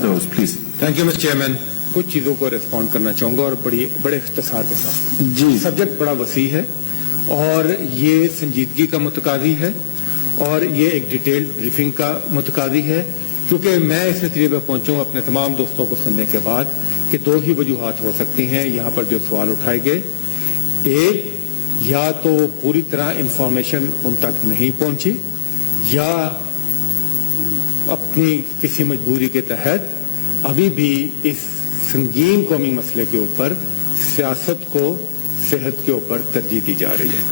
the House, please. Thank you, Mr. Chairman. कुछ चीज़ों को रिस्पॉन्ड करना चाहूँगा और बड़े इख्तिसार के साथ। जी। सब्जेक्ट बड़ा वसी है और ये संजीदगी का मुतकादी है और ये एक डिटेल्ड ब्रीफिंग का मुतकादी है, क्योंकि मैं इस नतीजे पर पहुँचूँ अपने तमाम दोस्तों को सुनने के बाद कि दो ही वजूहात हो सकती हैं यहाँ पर जो सवाल उठाए गए। एक, या तो पूरी तरह इंफॉर्मेशन उन तक नहीं पहुँची या अपनी किसी मजबूरी के तहत अभी भी इस संगीन कौमी मसले के ऊपर सियासत को सेहत के ऊपर तरजीह दी जा रही है।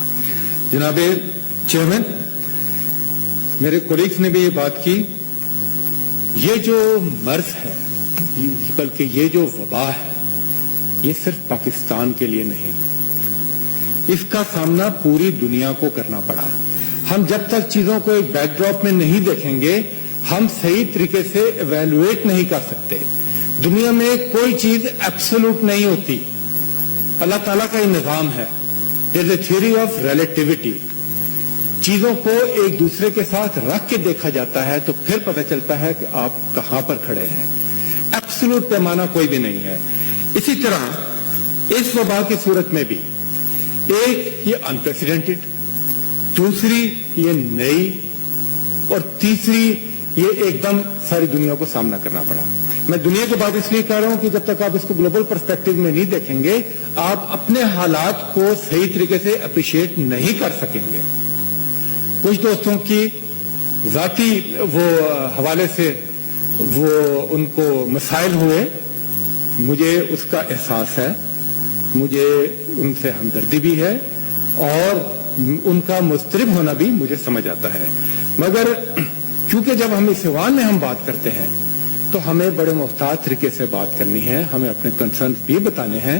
जनाब चेयरमैन, मेरे कोलीग्स ने भी ये बात की, ये जो मर्ज है बल्कि ये जो वबा है ये सिर्फ पाकिस्तान के लिए नहीं, इसका सामना पूरी दुनिया को करना पड़ा। हम जब तक चीजों को एक बैकड्रॉप में नहीं देखेंगे हम सही तरीके से इवैल्यूएट नहीं कर सकते। दुनिया में कोई चीज एब्सोल्यूट नहीं होती, अल्लाह ताला का ही निजाम है। There is a theory of relativity. चीजों को एक दूसरे के साथ रख के देखा जाता है तो फिर पता चलता है कि आप कहां पर खड़े हैं। एब्सोल्यूट पैमाना कोई भी नहीं है। इसी तरह इस वबा की सूरत में भी एक ये अनप्रेसिडेंटेड, दूसरी ये नई और तीसरी ये एकदम सारी दुनिया को सामना करना पड़ा। मैं दुनिया की बात इसलिए कह रहा हूं कि जब तक आप इसको ग्लोबल पर्सपेक्टिव में नहीं देखेंगे आप अपने हालात को सही तरीके से अप्रिशिएट नहीं कर सकेंगे। कुछ दोस्तों की जाती वो हवाले से वो उनको मसाइल हुए, मुझे उसका एहसास है, मुझे उनसे हमदर्दी भी है और उनका मुस्तरिब होना भी मुझे समझ आता है। मगर क्योंकि जब हम इस ईवान में हम बात करते हैं तो हमें बड़े मुख्तार तरीके से बात करनी है, हमें अपने कंसर्न भी बताने हैं,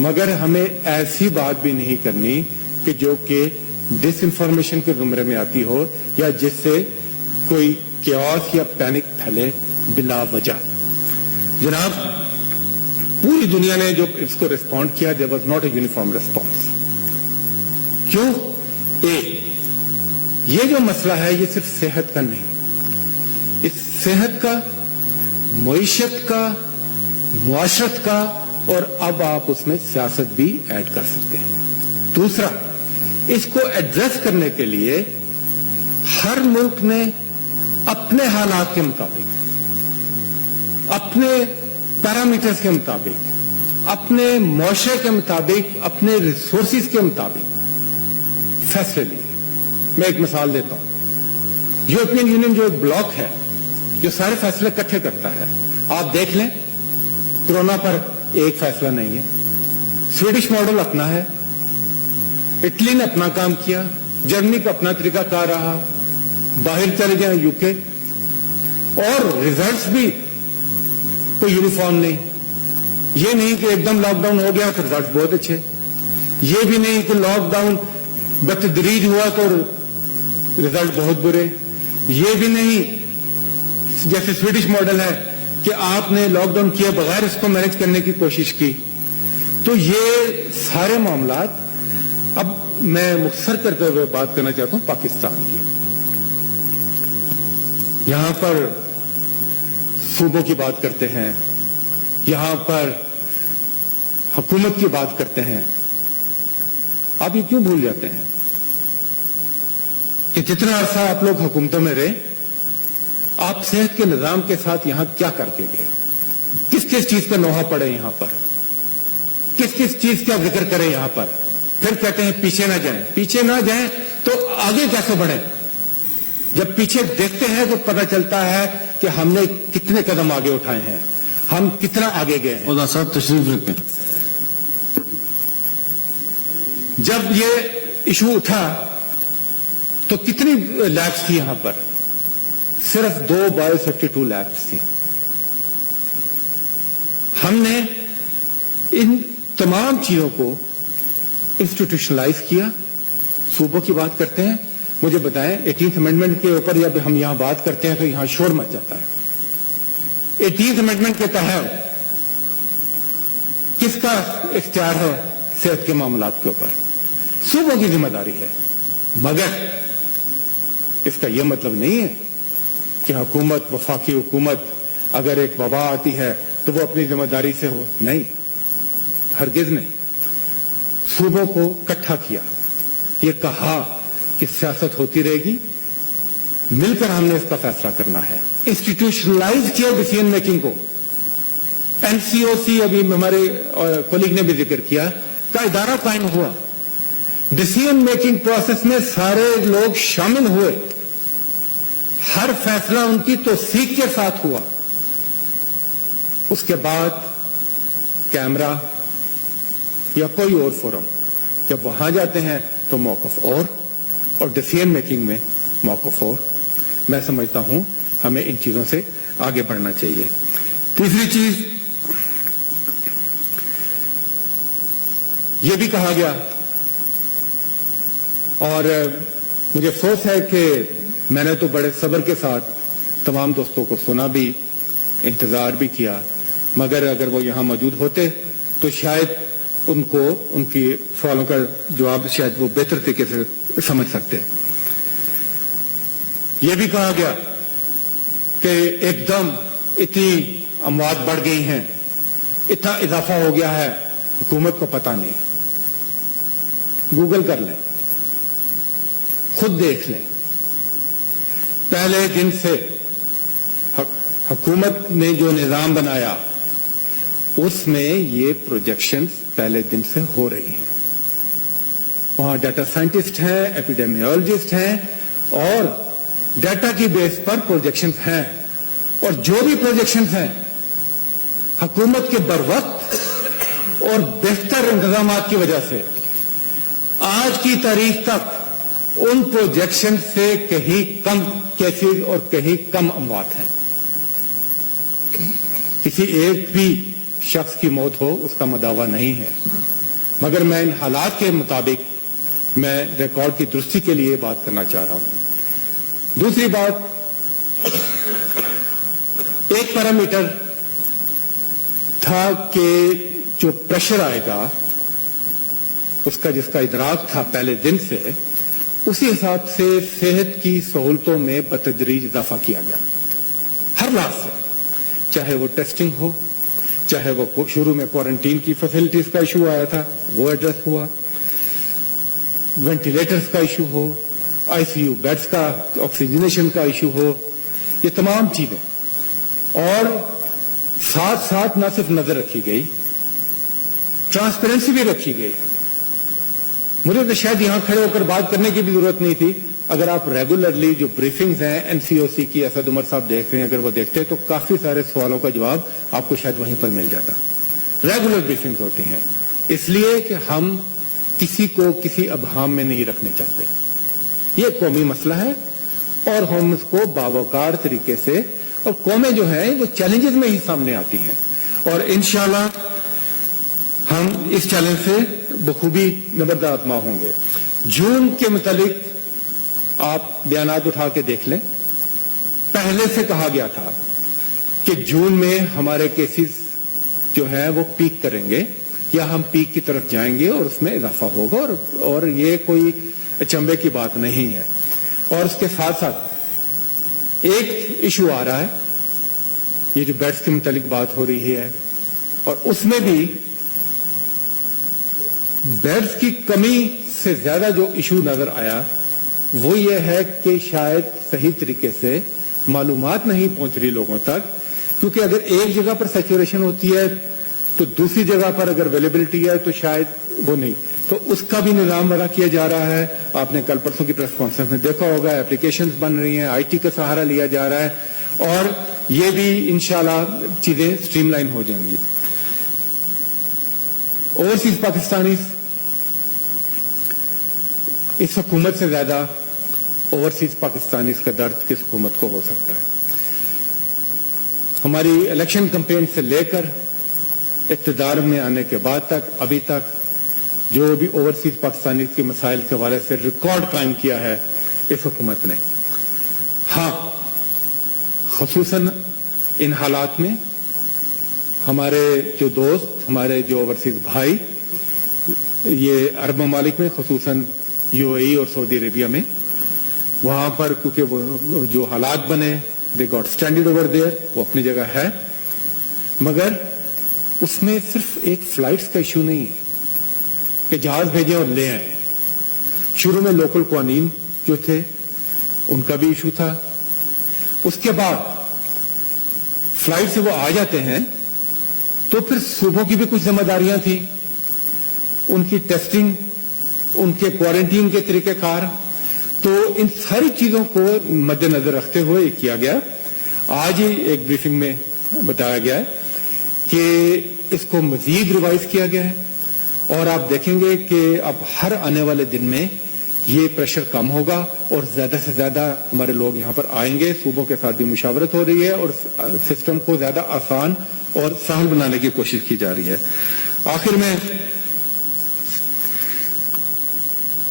मगर हमें ऐसी बात भी नहीं करनी कि जो कि डिसइंफॉर्मेशन के जुमरे में आती हो या जिससे कोई क्यास या पैनिक फैले बिला वजह। जनाब, पूरी दुनिया ने जो इसको रिस्पॉन्ड किया, there was not a uniform response. क्यों? ये जो मसला है ये सिर्फ सेहत का नहीं, इस सेहत का, मईशत का, मुआशरत का और अब आप उसमें सियासत भी ऐड कर सकते हैं। दूसरा, इसको एड्रेस करने के लिए हर मुल्क ने अपने हालात के मुताबिक, अपने पैरामीटर्स के मुताबिक, अपने मुआशरे के मुताबिक, अपने रिसोर्सेज के मुताबिक फैसले लिए। मैं एक मिसाल देता हूं। यूरोपियन यूनियन जो एक ब्लॉक है जो सारे फैसले इकट्ठे करता है, आप देख लें कोरोना पर एक फैसला नहीं है। स्वीडिश मॉडल अपना है, इटली ने अपना काम किया, जर्मनी का अपना तरीका कार रहा, बाहर चले जाए यूके, और रिजल्ट्स भी कोई यूनिफॉर्म नहीं। ये नहीं कि एकदम लॉकडाउन हो गया तो रिजल्ट बहुत अच्छे, ये भी नहीं कि लॉकडाउन बतदरीज हुआ तो रिजल्ट बहुत बुरे, ये भी नहीं जैसे स्वीडिश मॉडल है कि आपने लॉकडाउन किए बगैर इसको मैनेज करने की कोशिश की। तो ये सारे मामलात, अब मैं मुख्तसर करते हुए बात करना चाहता हूं पाकिस्तान की। यहां पर सूबों की बात करते हैं, यहां पर हुकूमत की बात करते हैं, आप ये क्यों भूल जाते हैं कि जितना अरसा आप लोग हुकूमतों में रहे, आप सेहत के निजाम के साथ यहां क्या करके गए, किस किस चीज का नोहा पड़े यहां पर, किस किस चीज का जिक्र करें यहां पर, फिर कहते हैं पीछे ना जाएं। पीछे ना जाएं तो आगे कैसे बढ़े? जब पीछे देखते हैं तो पता चलता है कि हमने कितने कदम आगे उठाए हैं, हम कितना आगे गए हैं। ओदा साहब तशरीफ रखें। जब ये इशू उठा तो कितनी लैब्स थी यहां पर? सिर्फ 2 बायो-52 लैब्स थी। हमने इन तमाम चीजों को इंस्टीट्यूशनलाइज किया। सूबों की बात करते हैं, मुझे बताएं 18th अमेंडमेंट के ऊपर जब हम यहां बात करते हैं तो यहां शोर मच जाता है। 18th अमेंडमेंट के तहत किसका इख्तियार है सेहत के मामलात के ऊपर? सूबों की जिम्मेदारी है। मगर इसका यह मतलब नहीं है कि हुकूमत, वफाकी हुकूमत اگر ایک وبا آتی ہے تو وہ اپنی ذمہ داری سے ہو، نہیں، ہرگز نہیں. صوبوں کو اکٹھا کیا، یہ کہا کہ سیاست ہوتی رہے گی، مل کر ہم نے اس کا فیصلہ کرنا ہے. انسٹیٹیوشنلائز کیا ڈیسیژن میکنگ کو. این سی او سی ابھی ہمارے کولیگ نے بھی ذکر کیا کا ادارہ قائم ہوا. ڈیسیژن میکنگ پروسیس میں سارے لوگ شامل ہوئے، ہر فیصلہ ان کی توثیق کے ساتھ ہوا. اس کے بعد کیمرہ یا کوئی اور فورم جب وہاں جاتے ہیں تو موقف اور ڈیسیژن میکنگ میں موقف اور. میں سمجھتا ہوں ہمیں ان چیزوں سے آگے بڑھنا چاہیے. تیسری چیز یہ بھی کہا گیا اور مجھے افسوس ہے کہ میں نے تو بڑے صبر کے ساتھ تمام دوستوں کو سنا بھی، انتظار بھی کیا، مگر اگر وہ یہاں موجود ہوتے تو شاید ان کو ان کی سوالوں کا جواب شاید وہ بہتر طریقے سے سمجھ سکتے. یہ بھی کہا گیا کہ ایک دم اتنی اموات بڑھ گئی ہیں، اتنا اضافہ ہو گیا ہے، حکومت کو پتہ نہیں. گوگل کر لیں، خود دیکھ لیں. پہلے دن سے حکومت نے جو نظام بنایا اس میں یہ پروجیکشنز پہلے دن سے ہو رہی ہیں. وہاں ڈیٹا سائنٹسٹ ہیں، ایپیڈیمیولوجسٹ ہیں اور ڈیٹا کی بیس پر پروجیکشنز ہیں. اور جو بھی پروجیکشنز ہیں حکومت کے بروقت اور بہتر انتظامات کی وجہ سے آج کی تاریخ تک ان پروجیکشن سے کہیں کم کیسز اور کہیں کم اموات ہیں. کسی ایک بھی شخص کی موت ہو اس کا مداوع نہیں ہے، مگر میں ان حالات کے مطابق میں ریکارڈ کی درستی کے لیے بات کرنا چاہ رہا ہوں. دوسری بات، ایک پیرامیٹر تھا کہ جو پریشر آئے گا اس کا جس کا ادراک تھا پہلے دن سے، اسی حساب سے صحت کی سہولتوں میں بتدریج اضافہ کیا گیا ہر لحاظ سے، چاہے وہ ٹیسٹنگ ہو، چاہے وہ شروع میں کوارنٹین کی فیسلٹیز کا ایشو آیا تھا وہ ایڈریس ہوا، وینٹیلیٹرز کا ایشو ہو، آئی سی یو بیڈز کا آکسیجنیشن کا ایشو ہو، یہ تمام چیزیں. اور ساتھ ساتھ نہ صرف نظر رکھی گئی، ٹرانسپیرنسی بھی رکھی گئی. مجھے تو شاید یہاں کھڑے ہو کر بات کرنے کی بھی ضرورت نہیں تھی. اگر آپ ریگولرلی جو بریفنگز ہیں این سی او سی کی، اسد عمر صاحب دیکھ رہے ہیں، اگر وہ دیکھتے تو کافی سارے سوالوں کا جواب آپ کو شاید وہیں پر مل جاتا. ریگولر بریفنگز ہوتی ہیں اس لیے کہ ہم کسی کو کسی ابہام میں نہیں رکھنے چاہتے. یہ قومی مسئلہ ہے اور ہم اس کو باوقار طریقے سے، اور قومیں جو ہیں وہ چیلنجز میں ہی سامنے آتی ہیں اور انشاءاللہ ہم اس چیلنج سے بخوبی نبردار آزما ہوں گے. جون کے متعلق آپ بیانات اٹھا کے دیکھ لیں. پہلے سے کہا گیا تھا کہ جون میں ہمارے کیسز جو ہیں وہ پیک کریں گے یا ہم پیک کی طرف جائیں گے اور اس میں اضافہ ہوگا اور یہ کوئی اچنبے کی بات نہیں ہے. اور اس کے ساتھ ساتھ ایک ایشو آ رہا ہے، یہ جو بیڈز کے متعلق بات ہو رہی ہے، اور اس میں بھی بیڈز کی کمی سے زیادہ جو ایشو نظر آیا وہ یہ ہے کہ شاید صحیح طریقے سے معلومات نہیں پہنچ رہی لوگوں تک، کیونکہ اگر ایک جگہ پر سیچوریشن ہوتی ہے تو دوسری جگہ پر اگر اویلیبلٹی ہے تو شاید وہ نہیں. تو اس کا بھی نظام وضع کیا جا رہا ہے. آپ نے کل پرسوں کی پریس کانفرنس میں دیکھا ہوگا، اپلیکیشنز بن رہی ہیں، آئی ٹی کا سہارا لیا جا رہا ہے اور یہ بھی انشاءاللہ چیزیں سٹریم لائن ہو جائیں گی. اوورسیز پاکستانیز، اس حکومت سے زیادہ اوورسیز پاکستانیز کا درد کس حکومت کو ہو سکتا ہے. ہماری الیکشن کمپین سے لے کر اقتدار میں آنے کے بعد تک ابھی تک جو بھی اوورسیز پاکستانی کے مسائل کے حوالے سے ریکارڈ قائم کیا ہے اس حکومت نے. ہاں، خصوصاً ان حالات میں ہمارے جو دوست، ہمارے جو اوورسیز بھائی یہ عرب ممالک میں، خصوصاً یو اے ای اور سعودی عربیہ میں، وہاں پر کیونکہ وہ جو حالات بنے they got stranded over there, वो अपनी जगह है, मगर उसमें सिर्फ एक फ्लाइट्स का इशू नहीं है कि जहाज भेजें और ले आए। शुरू में लोकल कानून जो थे उनका भी इशू था, उसके बाद फ्लाइट से वो आ जाते हैं तो फिर सूबों की भी कुछ जिम्मेदारियां थी, उनकी टेस्टिंग, उनके क्वारंटीन के तरीकेकार, तो इन सारी चीजों को मद्देनजर रखते हुए किया गया। आज ही एक ब्रीफिंग में बताया गया है कि इसको मजीद रिवाइज किया गया है और आप देखेंगे कि अब हर आने वाले दिन में ये प्रेशर कम होगा और ज्यादा से ज्यादा हमारे लोग यहां पर आएंगे। सूबों के साथ भी मुशावरत हो रही है और सिस्टम को ज्यादा आसान और सहल बनाने की कोशिश की जा रही है। आखिर में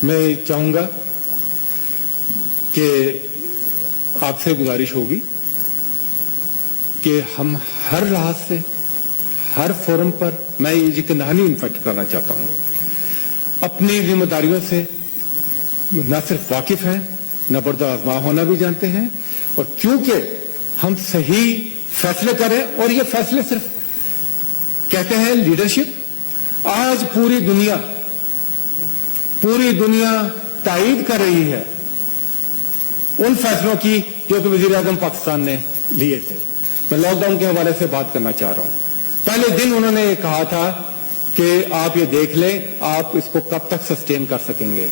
मैं चाहूंगा कि आपसे गुजारिश होगी कि हम हर लिहाज से, हर फोरम पर, मैं ये यकीन इन्फेक्ट करना चाहता हूं, अपनी जिम्मेदारियों से न सिर्फ वाकिफ हैं, न बर्द आजमा होना भी जानते हैं, और क्योंकि हम सही फैसले करें, और ये फैसले सिर्फ कहते हैं लीडरशिप, आज पूरी दुनिया तायीद कर रही है उन फैसलों की जो कि वजीर आजम पाकिस्तान ने लिए थे। मैं लॉकडाउन के हवाले से बात करना चाह रहा हूं। पहले दिन उन्होंने ये कहा था कि आप ये देख लें आप इसको कब तक सस्टेन कर सकेंगे,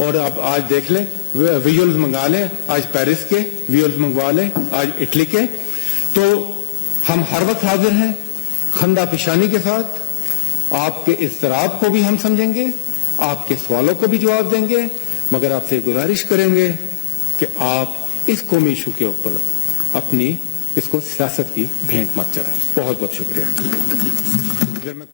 और अब आज देख लें, विजुअल्स मंगा लें, आज पेरिस के विजुअल्स मंगवा लें, आज इटली के। तो हम हर वक्त हाजिर हैं, खंदा पेशानी के साथ। आपके इज़्तिराब को भी हम समझेंगे, आपके सवालों को भी जवाब देंगे, मगर आपसे गुजारिश करेंगे कि आप इस कौमी इशू के ऊपर अपनी इसको सियासत की भेंट मत चढ़ाएं। बहुत बहुत शुक्रिया।